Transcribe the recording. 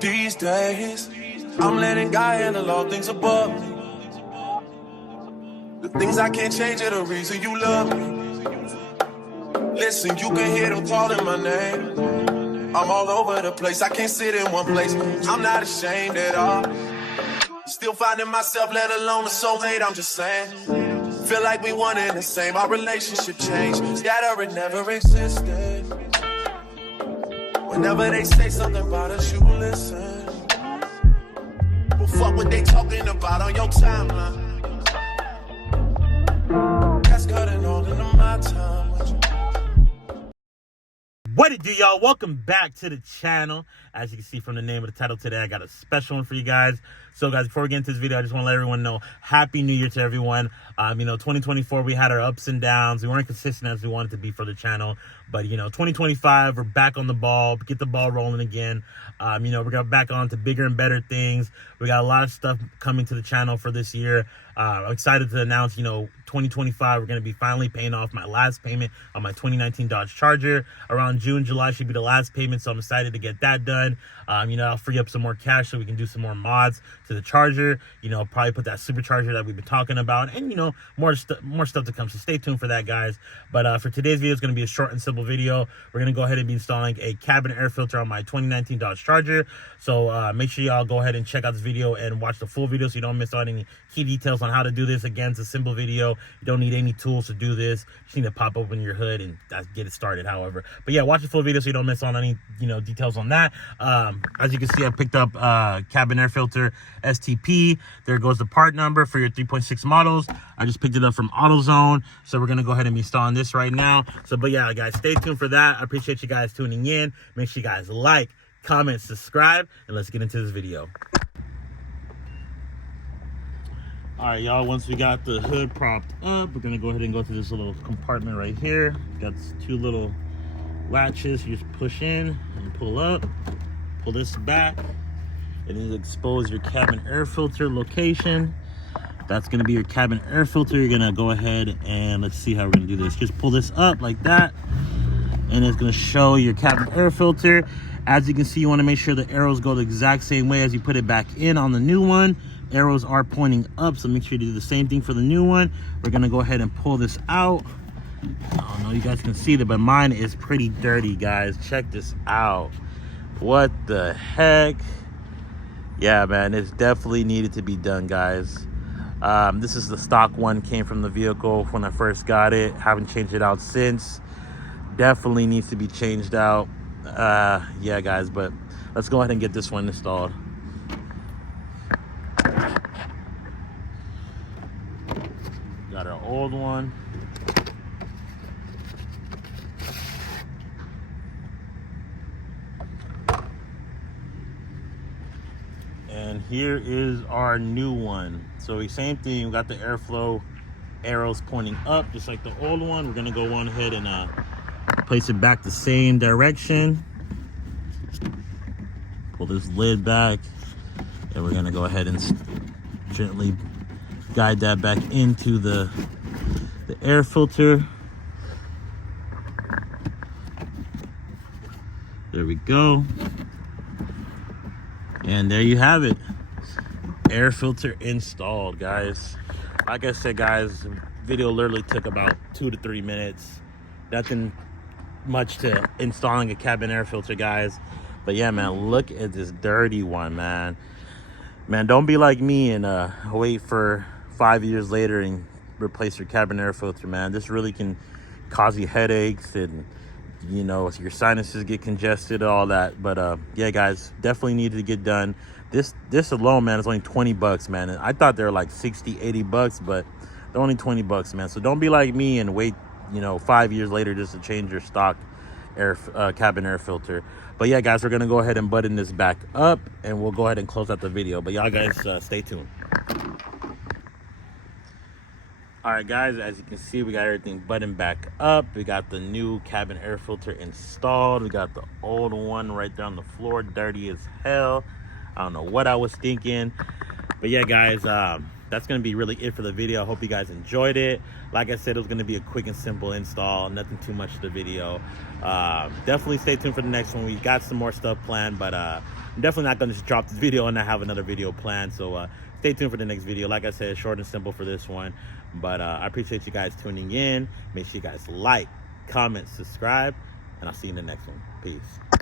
These days, I'm letting God handle all things above me. The things I can't change are the reason you love me. Listen, you can hear them calling my name. I'm all over the place, I can't sit in one place. I'm not ashamed at all. Still finding myself, let alone a soulmate, I'm just saying. Feel like we one and the same, our relationship changed. Scatter it never existed. Whenever they say something about us, you listen. Well, fuck what they talking about on your timeline. That's cutting all into my time with you. What it do, y'all? Welcome back to the channel. As you can see from the name of the title today, I got a special one for you guys. So guys, before we get into this video, I just want to let everyone know, Happy New Year to everyone. 2024, we had our ups and downs. We weren't consistent as we wanted to be for the channel. But, 2025, we're back on the ball, get the ball rolling again. We're going back on to bigger and better things. We got a lot of stuff coming to the channel for this year. I'm excited to announce, 2025, we're going to be finally paying off my last payment on my 2019 Dodge Charger. Around June, July should be the last payment, so I'm excited to get that done. I'll free up some more cash so we can do some more mods to the Charger. Probably put that supercharger that we've been talking about, and more stuff to come. So stay tuned for that, guys. But for today's video, it's going to be a short and simple video. We're going to go ahead and be installing a cabin air filter on my 2019 Dodge Charger. So make sure y'all go ahead and check out this video and watch the full video so you don't miss out any key details on how to do this. Again, it's a simple video. You don't need any tools to do this. You just need to pop open your hood and get it started, however. But yeah, watch the full video so you don't miss on any details on that. As you can see, I picked up cabin air filter STP. There goes the part number for your 3.6 models. I just picked it up from AutoZone. So we're going to go ahead and be installing this right now. So, but yeah, guys, stay tuned for that. I appreciate you guys tuning in. Make sure you guys like, comment, subscribe, and let's get into this video. All right, y'all, once we got the hood propped up, we're gonna go ahead and go to this little compartment right here. Got two little latches. You just push in and pull up, pull this back, and then expose your cabin air filter location. That's gonna be your cabin air filter. You're gonna go ahead and let's see how we're gonna do this. Just pull this up like that, and it's gonna show your cabin air filter. As you can see, you wanna make sure the arrows go the exact same way as you put it back in on the new one. Arrows are pointing up, so make sure you do the same thing for the new one. We're gonna go ahead and pull this out. I don't know, you guys can see that, but mine is pretty dirty, guys. Check this out. What the heck? Yeah, man, it's definitely needed to be done, guys. This is the stock one, came from the vehicle when I first got it. Haven't changed it out since. Definitely needs to be changed out. Yeah, guys, but let's go ahead and get this one installed. Got our old one. And here is our new one. So same thing, we got the airflow arrows pointing up just like the old one. We're gonna go on ahead and place it back the same direction. Pull this lid back, and we're gonna go ahead and gently guide that back into the air filter. There we go. And there you have it. Air filter installed, guys. Like I said, guys, the video literally took about 2 to 3 minutes. Nothing much to installing a cabin air filter, guys. But yeah, man, look at this dirty one, man. Man, don't be like me and wait for 5 years later and replace your cabin air filter, man. This really can cause you headaches and your sinuses get congested, all that. But yeah, guys, definitely needed to get done. This alone, man, is only 20 bucks, man. And I thought they were like 60, 80 bucks, but they're only 20 bucks, man. So don't be like me and wait 5 years later just to change your stock cabin air filter. But yeah, guys, we're gonna go ahead and button this back up, and we'll go ahead and close out the video. But y'all guys, stay tuned. All right, guys, as you can see, we got everything buttoned back up. We got the new cabin air filter installed. We got the old one right there on the floor, dirty as hell. I don't know what I was thinking. But yeah, guys, that's gonna be really it for the video. I hope you guys enjoyed it. Like I said, it was gonna be a quick and simple install, nothing too much to the video. Definitely stay tuned for the next one. We got some more stuff planned, but I'm definitely not gonna just drop this video and not have another video planned. So stay tuned for the next video. Like I said, short and simple for this one. But I appreciate you guys tuning in. Make sure you guys like, comment, subscribe, and I'll see you in the next one. Peace.